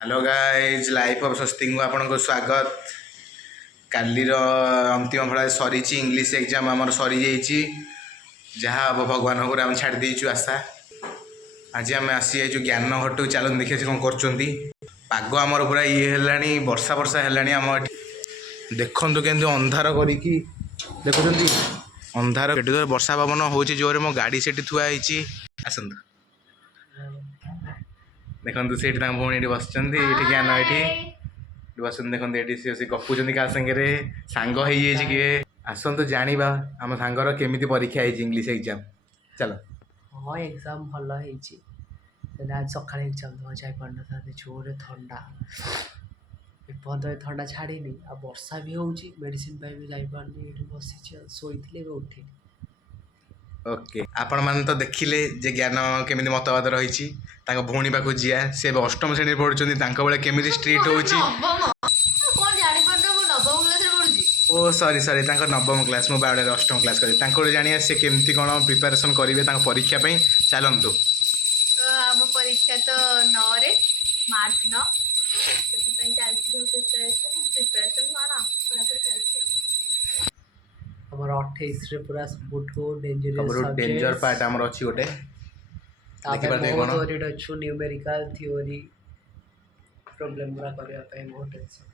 Hello guys life of स्वस्तिक को आपको स्वागत। कालीर अंतिम फल सरी इंग्लीश एग्जाम आमर सरी जाइए जहाँ हम भगवान को आम छाड़ देचु आशा। आज आम आसी जाइए ज्ञान घटू चलो देखिए कौन कर आमर पूरा ये है वर्षा वर्षा है आम देखु केमती अंधार करी देखुं अंधार वर्षा पवन हो जोर मो गाड़ी से थुआई आसतु देखो से भौणी बस ज्ञान ये बस देखते ये सी गपुंट क्या सागे सांग हो किए आसतु जाना आम सांगर केमी परीक्षा इंग्लीश एग्जाम चलो। हाँ एग्जाम भल आज सका एग्जाम दवा जापार जोरे थंडा एपर्त थंडा छाड़ी आ वर्षा भी हो मेडिसिन भी जापार बस शोली उठे। ओके आपण मैंने तो देखिले जे ज्ञान केमी मतवाद रही भौणी पाक जीआ सी अष्टम श्रेणी पढ़ुं बेले केमी स्ट्रीट हो ओ सॉरी सॉरी नवम क्लास मो बाड़े अष्टम क्लास कर जानिए से केमती कौन प्रिपेरेसन करेंगे परीक्षा चलतु आम परीक्षा तो 9 रे मार्च 9 हमर 28 रे पूरा सबुठो डेंजर पार्ट हमर अछि गोटे देखि बार कोन थ्योरी न्यूमेरिकल थ्योरी प्रॉब्लम पूरा करया पे बहुत टेंशन।